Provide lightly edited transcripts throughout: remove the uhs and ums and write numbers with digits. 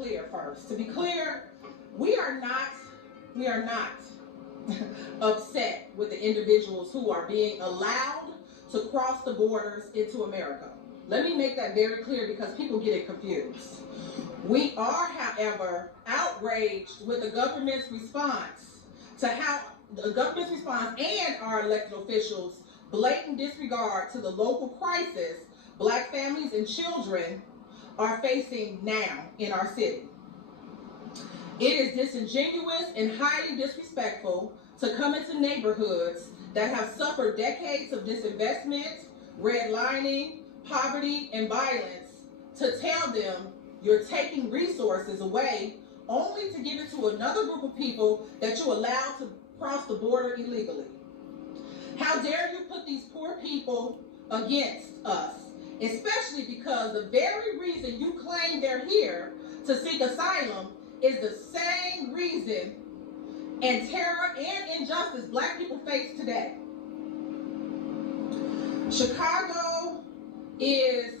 clear first. To be clear, we are not upset with the individuals who are being allowed to cross the borders into America. Let me make that very clear because people get it confused. We are, however, outraged with the government's response and our elected officials' blatant disregard to the local crisis Black families and children are facing now in our city. It is disingenuous and highly disrespectful to come into neighborhoods that have suffered decades of disinvestment, redlining, poverty, and violence to tell them you're taking resources away only to give it to another group of people that you allow to cross the border illegally. How dare you put these poor people against us, especially because the very reason you claim they're here to seek asylum is the same reason and terror and injustice Black people face today. Chicago is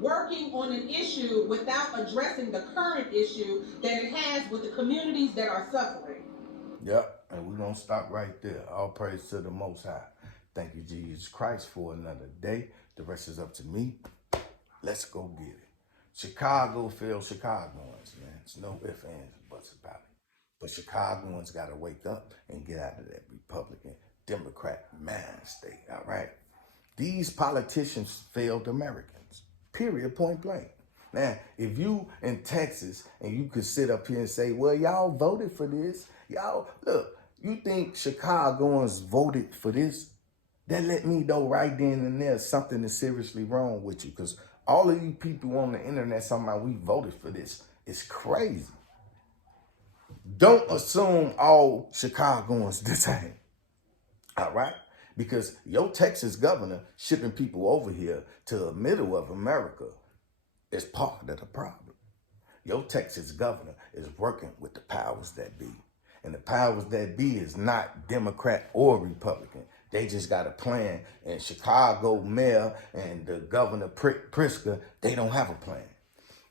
working on an issue without addressing the current issue that it has with the communities that are suffering. Yep, and we're going to stop right there. All praise to the Most High. Thank you, Jesus Christ, for another day. The rest is up to me. Let's go get it. Chicago failed Chicagoans, man. It's no ifs, ands, and buts about it. But Chicagoans got to wake up and get out of that Republican, Democrat mind state, all right? These politicians failed Americans, period, point blank. Now, if you in Texas and you could sit up here and say, well, y'all voted for this. Y'all, look, you think Chicagoans voted for this? That let me know right then and there something is seriously wrong with you, because all of you people on the internet talking about we voted for this. It's crazy. Don't assume all Chicagoans the same, all right? Because your Texas governor shipping people over here to the middle of America is part of the problem. Your Texas governor is working with the powers that be. And the powers that be is not Democrat or Republican. They just got a plan. And Chicago mayor and the Governor Pritzker, they don't have a plan.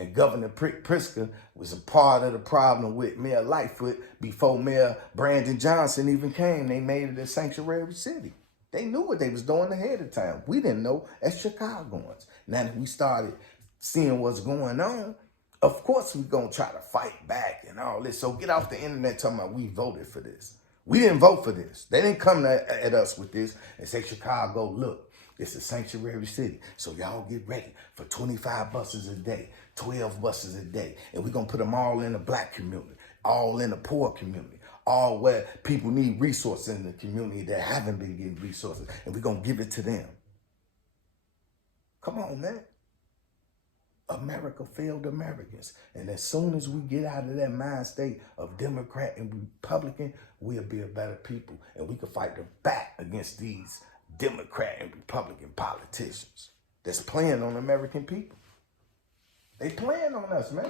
And Governor Pritzker was a part of the problem with Mayor Lightfoot before Mayor Brandon Johnson even came. They made it a sanctuary city. They knew what they was doing ahead of time. We didn't know as Chicagoans. Now that we started seeing what's going on, of course we're going to try to fight back and all this. So get off the internet talking about we voted for this. We didn't vote for this. They didn't come at us with this and say, Chicago, look, it's a sanctuary city. So y'all get ready for 25 buses a day, 12 buses a day. And we're going to put them all in the Black community, all in the poor community, all where people need resources in the community that haven't been getting resources. And we're going to give it to them. Come on, man. America failed Americans. And as soon as we get out of that mind state of Democrat and Republican, we'll be a better people. And we can fight back against these Democrat and Republican politicians that's playing on American people. They playing on us, man.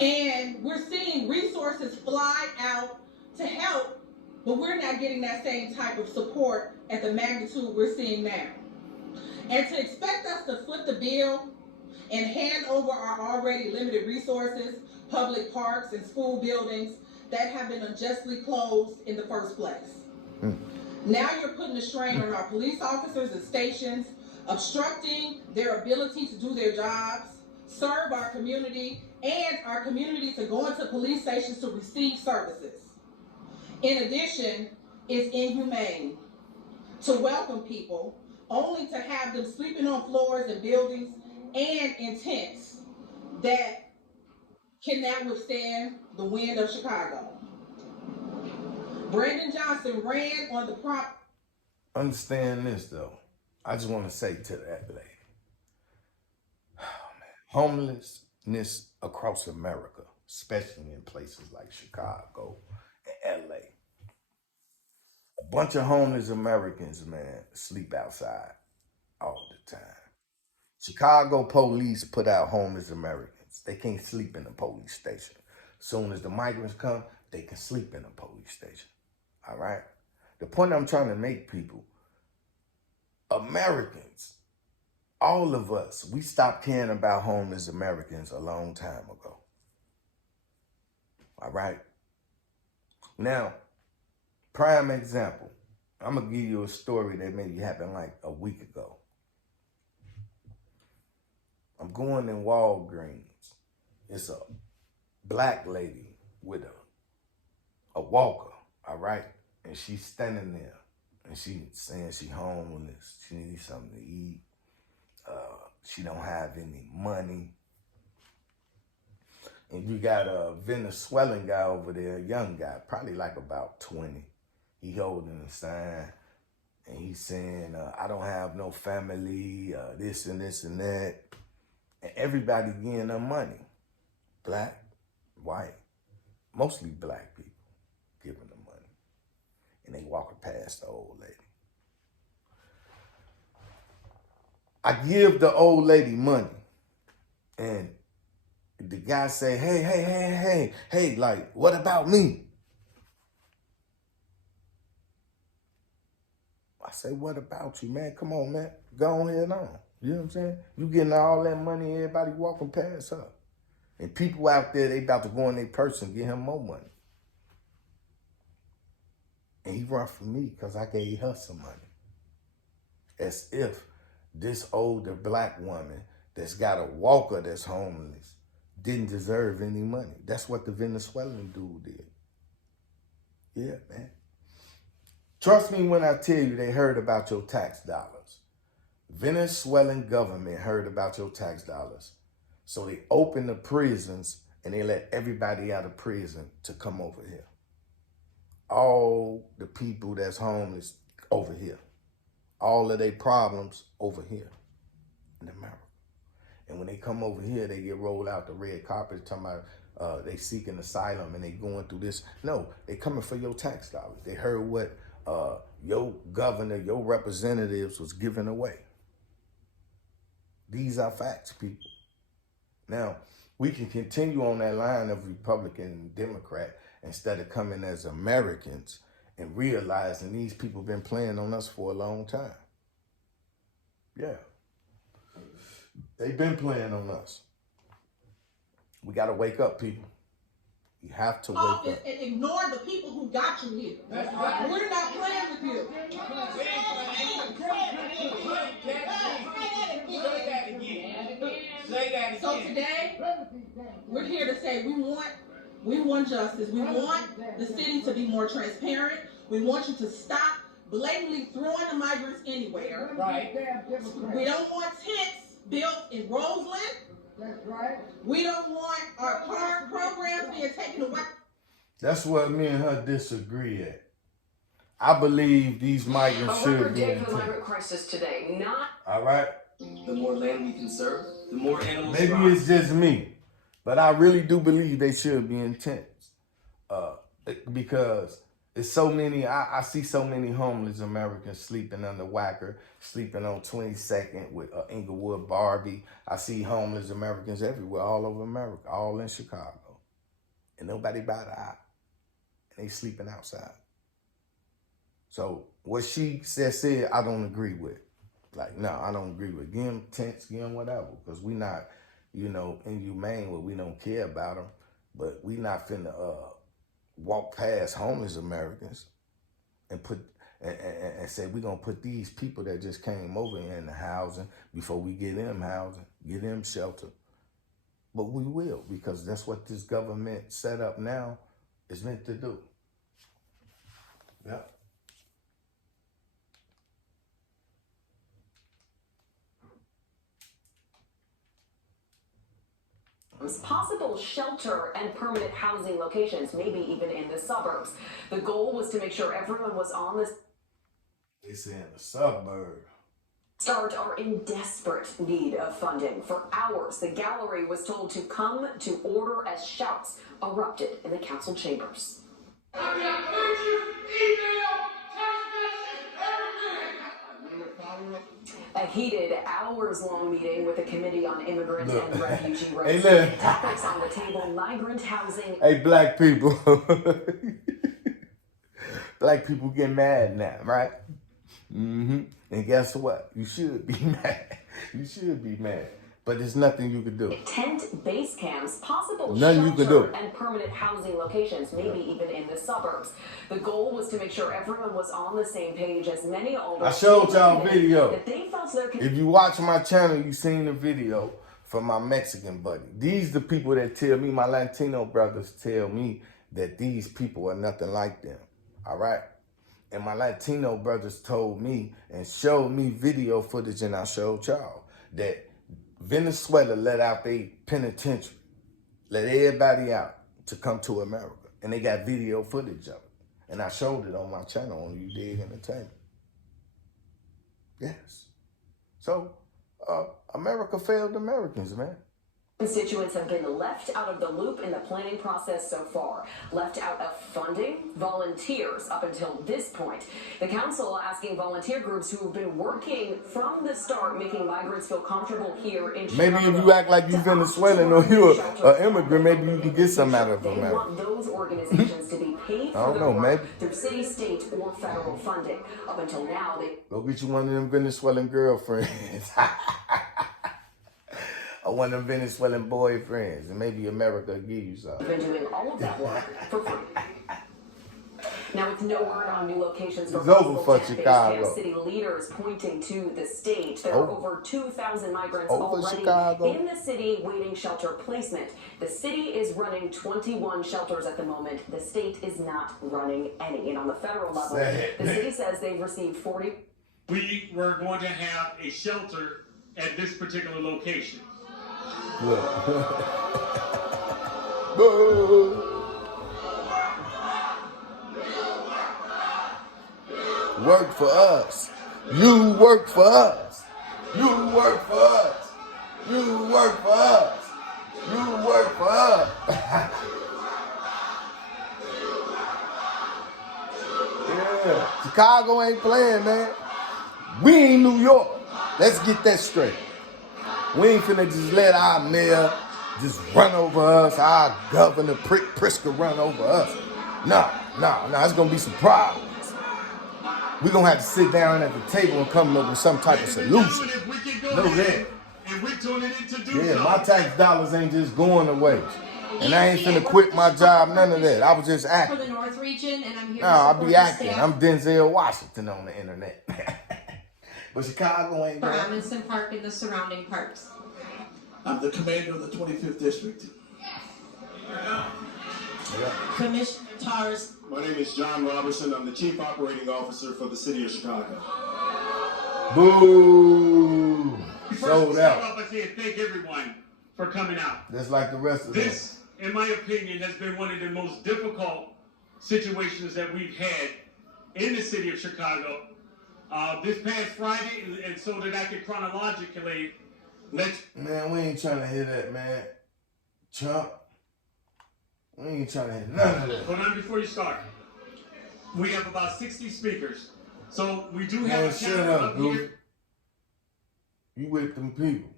And we're seeing resources fly out to help, but we're not getting that same type of support at the magnitude we're seeing now. And to expect us to foot the bill and hand over our already limited resources, public parks and school buildings that have been unjustly closed in the first place. Now you're putting a strain on our police officers and stations, obstructing their ability to do their jobs, serve our community, and our community to go into police stations to receive services. In addition, it's inhumane to welcome people only to have them sleeping on floors in buildings and in tents that cannot withstand the wind of Chicago. Brandon Johnson ran on the prop. Understand this, though. I just want to say to that lady, homelessness across America, especially in places like Chicago and LA. A bunch of homeless Americans, man, sleep outside all the time. Chicago police put out homeless Americans. They can't sleep in the police station. As soon as the migrants come, they can sleep in the police station. All right? The point I'm trying to make, people, Americans, all of us, we stopped caring about homeless Americans a long time ago. All right. Now, prime example. I'm going to give you a story that maybe happened like a week ago. I'm going in Walgreens. It's a black lady with a walker, all right? And she's standing there and she's saying she homeless. She needs something to eat. She don't have any money. And you got a Venezuelan guy over there, a young guy, probably like about 20. He holding a sign and he's saying, I don't have no family, this and this and that. And everybody getting them money. Black, white, mostly black people giving them money. And they walking past the old lady. I give the old lady money. And the guy say, hey, like, what about me? I say, what about you, man? Come on, man. Go on head on. You know what I'm saying? You getting all that money, everybody walking past her. And people out there, they about to go in their purse and get him more money. And he run from me because I gave her some money. As if this older black woman that's got a walker that's homeless didn't deserve any money. That's what the Venezuelan dude did. Yeah, man. Trust me when I tell you they heard about your tax dollars. Venezuelan government heard about your tax dollars. So they opened the prisons and they let everybody out of prison to come over here. All the people that's homeless over here. All of their problems over here in America. And when they come over here, they get rolled out the red carpet talking about they seeking asylum and they going through this. No, they coming for your tax dollars. They heard what your governor, your representatives was giving away. These are facts, people. Now, we can continue on that line of Republican and Democrat instead of coming as Americans and realizing these people been playing on us for a long time. Yeah. They've been playing on us. We got to wake up, people. You have to wake up. And ignore the people who got you here. That's right. We're not playing with you. Say that again. So today, we're here to say we want justice. We want the city to be more transparent. We want you to stop blatantly throwing the migrants anywhere. Right. We don't want tents built in Roseland. That's right. We don't want our park programs being taken away. That's what me and her disagree at. I believe these migrants should be in the migrant crisis today. Not all right. The more land we conserve, the more animals. Maybe thrive. It's just me, but I really do believe they should be in tents, because it's so many. I see so many homeless Americans sleeping under Wacker, sleeping on 22nd with Inglewood Barbie. I see homeless Americans everywhere, all over America, all in Chicago, and nobody by the eye, and they sleeping outside. So what she said, I don't agree with. Like, no, I don't agree with. Give them tents, give them whatever, because we not, inhumane where we don't care about them, but we not finna walk past homeless Americans and say we're gonna put these people that just came over here in the housing before we get them housing, get them shelter. But we will, because that's what this government set up now is meant to do. Yeah. Possible shelter and permanent housing locations, maybe even in the suburbs. The goal was to make sure everyone was on this. They say in the suburb. Start are in desperate need of funding. For hours, the gallery was told to come to order as shouts erupted in the council chambers. I got pictures, email, text message, everything. A heated, hours-long meeting with the Committee on Immigrant and Refugee Rights. Hey, topics on the table: migrant housing. Hey, black people. Black people get mad now, right? Mm-hmm. And guess what? You should be mad. You should be mad. But there's nothing you could do. Tent base camps, possible Nothing you could do. and permanent housing locations, maybe even in the suburbs. The goal was to make sure everyone was on the same page, as many older. I showed y'all a video. That they felt there could. If you watch my channel, you seen the video from my Mexican buddy. These the people that tell me, my Latino brothers tell me that these people are nothing like them. All right? And my Latino brothers told me and showed me video footage, and I showed y'all that Venezuela let out their penitentiary, let everybody out to come to America. And they got video footage of it. And I showed it on my channel on You Dig Entertainment. Yes. So, America failed Americans, man. Constituents have been left out of the loop in the planning process so far. Left out of funding, volunteers up until this point. The council asking volunteer groups who have been working from the start, making migrants feel comfortable here in Chicago. Maybe if you act like you Venezuelan or you're an immigrant, maybe you can get some out of They America. want those organizations to be paid I don't for know, their work maybe. through city, state, or federal funding. Up until now, they Go get you one of them Venezuelan girlfriends. Or one of them Venezuelan boyfriends. And maybe America will give you some. have been doing all of that work for free. Now, with no word on new locations for It's over possible for tent-based Chicago. camps, city leaders pointing to the state. There are over 2,000 migrants Over already Chicago. in the city waiting shelter placement. The city is running 21 shelters at the moment. The state is not running any. And on the federal level, the city says they've received 40. We were going to have a shelter at this particular location. Look. Boo. Work for us. You work for us. You work for us. You work for us. You work for us. Yeah. Chicago ain't playing, man. We ain't New York. Let's get that straight. We ain't finna just let our mayor just run over us, our governor Pritzker run over us. No, it's gonna be some problems. We're gonna have to sit down at the table and come up with some type of solution. Know that. And we're tuning in to do Yeah, so. my tax dollars ain't just going to waste. And I ain't finna quit my job, none of that. I was just For acting. the North region, and I'm here No, to I'll support be the acting. staff. I'm Denzel Washington on the internet. But Chicago ain't For there. Robinson Park and the surrounding parks. I'm the commander of the 25th District. Yeah. Commissioner Tars. My name is John Robertson. I'm the Chief Operating Officer for the City of Chicago. Boo! First, Sold start out. off by saying thank everyone for coming out. Just like the rest of them. This, in my opinion, has been one of the most difficult situations that we've had in the city of Chicago. This past Friday, and so that I can chronologically Man, we ain't trying to hear that, man. Chump. We ain't trying to hear none of that. hold on before you start. We have about 60 speakers. So we do have Man, a shut camera up, up dude. here. You with them people.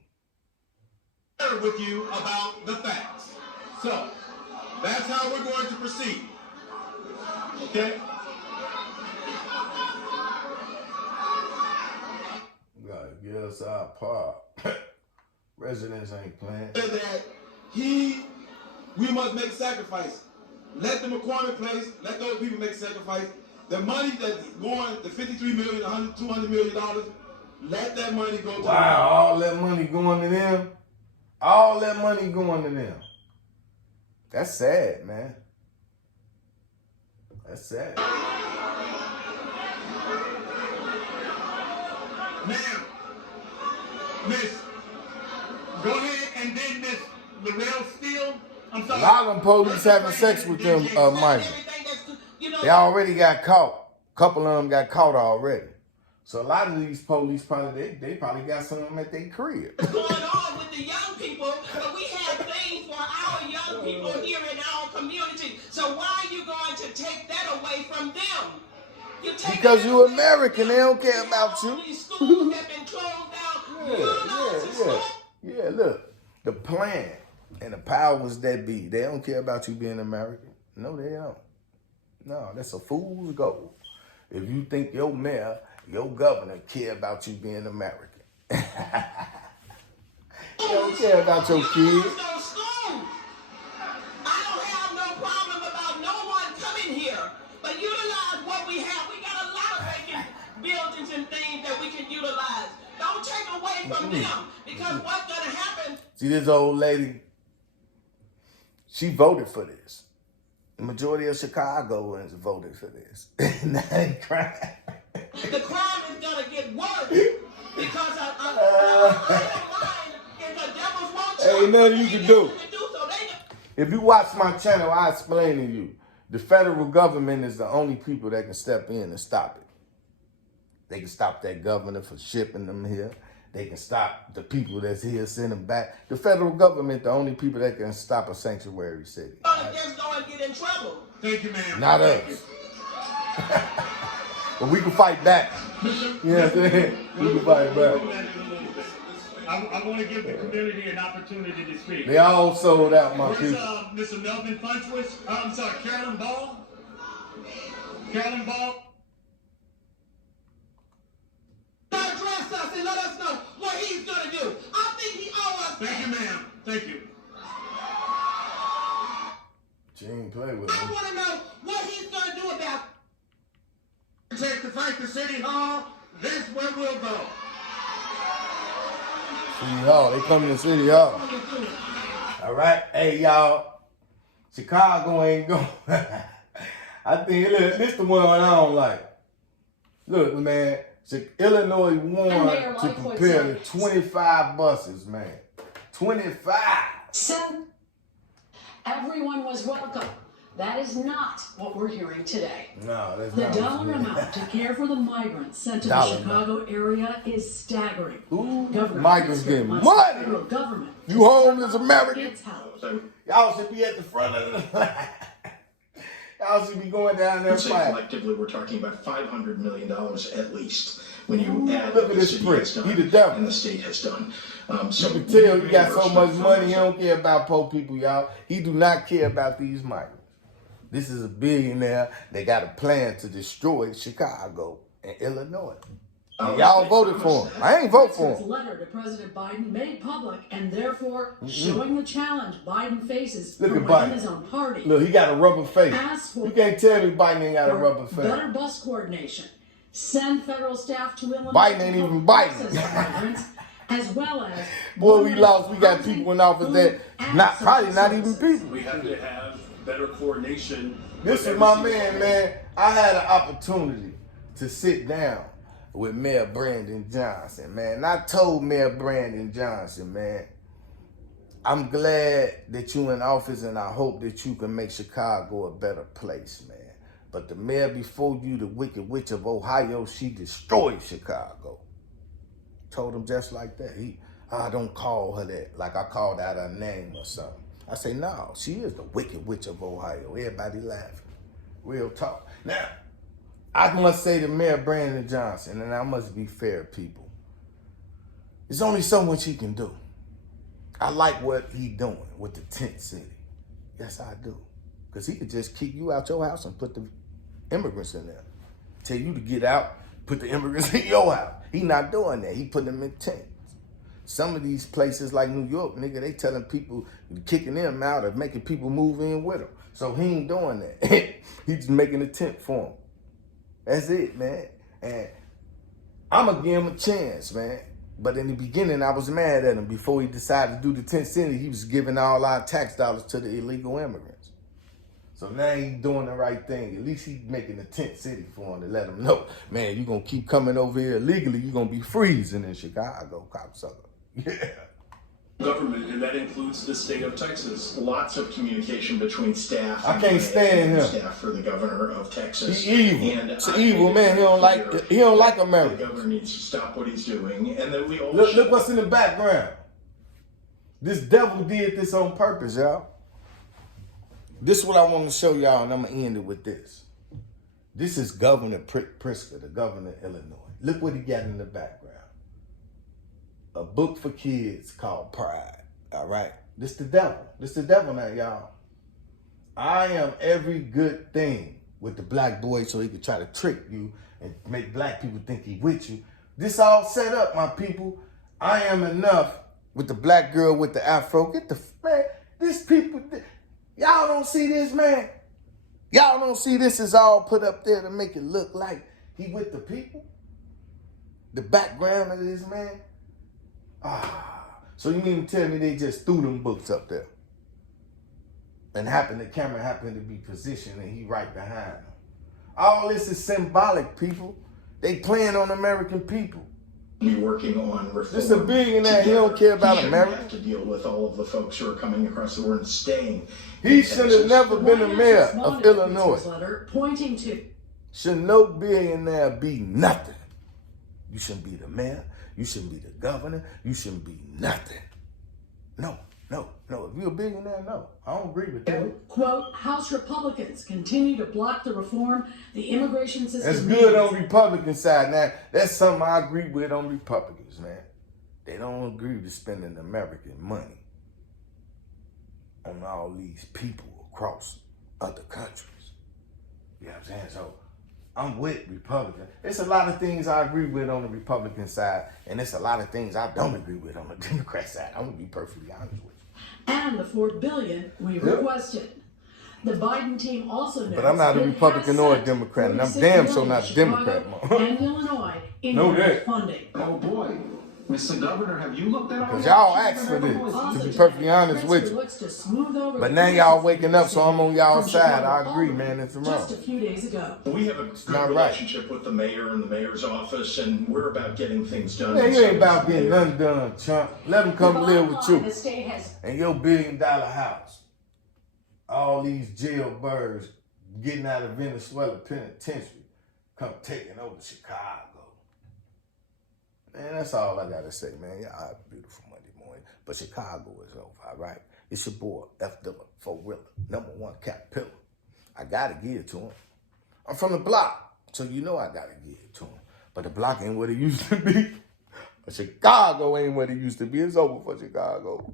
Share with you about the facts. So, that's how we're going to proceed. Okay? You gotta get us our part. Residents ain't playing. That we must make sacrifice. Let the McCormick place, let those people make sacrifice. The money that's going, the $53 million, $100, $200 million, let that money go to Wow, all that money going to them. All that money going to them. That's sad, man. That's sad. Ma'am, Miss, go ahead and then Miss Laurel Steele. I'm A sorry. lot of them police having sex with them migrants. They already got caught. A couple of them got caught already. So a lot of these police probably they probably got some of them at their crib. What's going on with the young people, but we have things for our young people here in our community. So why are you going to take that away from them? You take Because that you away American, from they don't care about All you. these schools have been closed down. You know, to school. Yeah, look. The plan and the powers that be, they don't care about you being American. No, they don't. No, that's a fool's goal. If you think your mayor, your governor care about you being American. Yeah, don't care about your You kids. guys go to school. I don't have no problem about no one coming here, but utilize what we have. We got a lot of vacant buildings and things that we can utilize. Don't take away from them, because what's going to happen? See, this old lady, she voted for this. The majority of Chicagoans voted for this. And that ain't crime. The crime is going to get worse, because I don't mind if the devils want you. Ain't nothing you can do. So If you watch my channel, I explain to you. The federal government is the only people that can step in and stop it. They can stop that governor for shipping them here. They can stop the people that's here, send them back. The federal government, the only people that can stop a sanctuary city. Right? Just go and get in trouble. Thank you, ma'am. Not us. But we can fight back. Yeah, we can fight back. I want to give the community an opportunity to speak. They all sold out, my Where's people. Mr. Melvin Funchwitz? I'm sorry, Carolyn Ball? Carolyn Ball? Address us and let us know what he's going to do. I think he owes us. Thank you, ma'am. Thank you. She ain't play with I me. want to know what he's going to do about it. Take the fight to City Hall. This where we'll go. City Hall. They coming to City Hall. All right. Hey, y'all. Chicago ain't going. I think, look, this the one I don't like. Look, man. Illinois won to prepare the 25 buses, man. 25. Everyone was welcome. That is not what we're hearing today. No, that's The not dollar what's amount to care for the migrants sent to Dollar the Chicago area is staggering. Ooh, Governor migrants Pritzker getting wants money. the federal government You homeless Americans? its help. Y'all should be at the front of the line. Y'all should be going down there I'd say fighting. collectively, we're talking about $500 million at least when you add Look at what the this city prick. has He done the devil. and the state has done. You can tell he got so much money, he don't care about poor people, y'all. He do not care about these migrants. This is a billionaire that got a plan to destroy Chicago and Illinois. And y'all voted for him. I ain't vote for Pritzker's him. letter to President Biden made public and therefore showing the challenge Biden faces Look from at within Biden. his own party. Look, he got a rubber face. Ask for You can't tell me Biden ain't got a rubber face. better bus coordination. Send federal staff to Illinois. Biden to ain't help even Biden. process the migrants, as well as Boy, we lost. We got people in office that not probably not even people. We have to have better coordination. This is my man. I had an opportunity to sit down with Mayor Brandon Johnson, man. And I told Mayor Brandon Johnson, man, I'm glad that you in office and I hope that you can make Chicago a better place, man. But the mayor before you, the Wicked Witch of Ohio, she destroyed Chicago. Told him just like that. I don't call her that, like I called out her name or something. I say, no, she is the Wicked Witch of Ohio. Everybody laughing. Real talk. Now, I must say to Mayor Brandon Johnson, and I must be fair, people, there's only so much he can do. I like what he doing with the tent city. Yes, I do. Because he could just kick you out your house and put the immigrants in there. Tell you to get out, put the immigrants in your house. He not doing that. He putting them in tents. Some of these places like New York, nigga, they telling people, kicking them out or making people move in with them. So he ain't doing that. He's just making a tent for them. That's it, man. And I'm going to give him a chance, man. But in the beginning, I was mad at him. Before he decided to do the tent city, he was giving all our tax dollars to the illegal immigrants. So now he's doing the right thing. At least he's making a tent city for him to let him know, man, you're going to keep coming over here illegally. You're going to be freezing in Chicago, cocksucker. Yeah. Government, and that includes the state of Texas. Lots of communication between staff. I can't stand him. Staff for the governor of Texas. He evil. And it's an evil man. He don't like America. The governor needs to stop what he's doing, and that we all look what's in the background. This devil did this on purpose, y'all. This is what I want to show y'all, and I'm gonna end it with this. This is Governor Pritzker, the governor of Illinois. Look what he got in the background. A book for kids called Pride. All right. This the devil. This the devil now, y'all. I am every good thing with the black boy so he could try to trick you and make black people think he with you. This all set up, my people. I am enough with the black girl with the afro. Get the, man, these people, y'all don't see this, man. Y'all don't see this is all put up there to make it look like he with the people? The background of this man? So you mean to tell me they just threw them books up there? And the camera happened to be positioned and he right behind them. All this is symbolic, people. They playing on American people. Be working on reform. This is a billionaire. He don't care about America. Have to deal with all of the folks who are coming across the border and staying. He should have never been a mayor of Illinois. Letter pointing to. Should no billionaire be nothing. You shouldn't be the mayor. You shouldn't be the governor. You shouldn't be nothing. No. If you're a billionaire, no. I don't agree with that. Quote, House Republicans continue to block the reform the immigration system That's good on Republican side. Now, that's something I agree with on Republicans, man. They don't agree with spending American money on all these people across other countries. You know what I'm saying? So I'm with Republicans. There's a lot of things I agree with on the Republican side, and there's a lot of things I don't agree with on the Democrat side. I'm gonna be perfectly honest with you. And the $4 billion we requested. The Biden team also knows. But I'm not a Republican or a Democrat, and I'm damn sure not a Democrat. And Illinois in funding. Oh boy. Mr. Governor, have you looked at all? Because y'all asked for this, to be perfectly honest with you. But now y'all waking up, so I'm on y'all side. I agree, man. It's wrong. Just a few days ago. We have a good relationship with the mayor and the mayor's office, and we're about getting things done. Man, you ain't about getting nothing done, chump. Let them come live with you. And your $1 billion house. All these jailbirds getting out of Venezuela penitentiary come taking over Chicago. Man, that's all I gotta say, man. Y'all have a beautiful Monday morning. But Chicago is over, all right? It's your boy, F. Dilla, 4-wheeler, #1 Caterpillar. I gotta give it to him. I'm from the block, so you know I gotta give it to him. But the block ain't what it used to be. But Chicago ain't what it used to be. It's over for Chicago.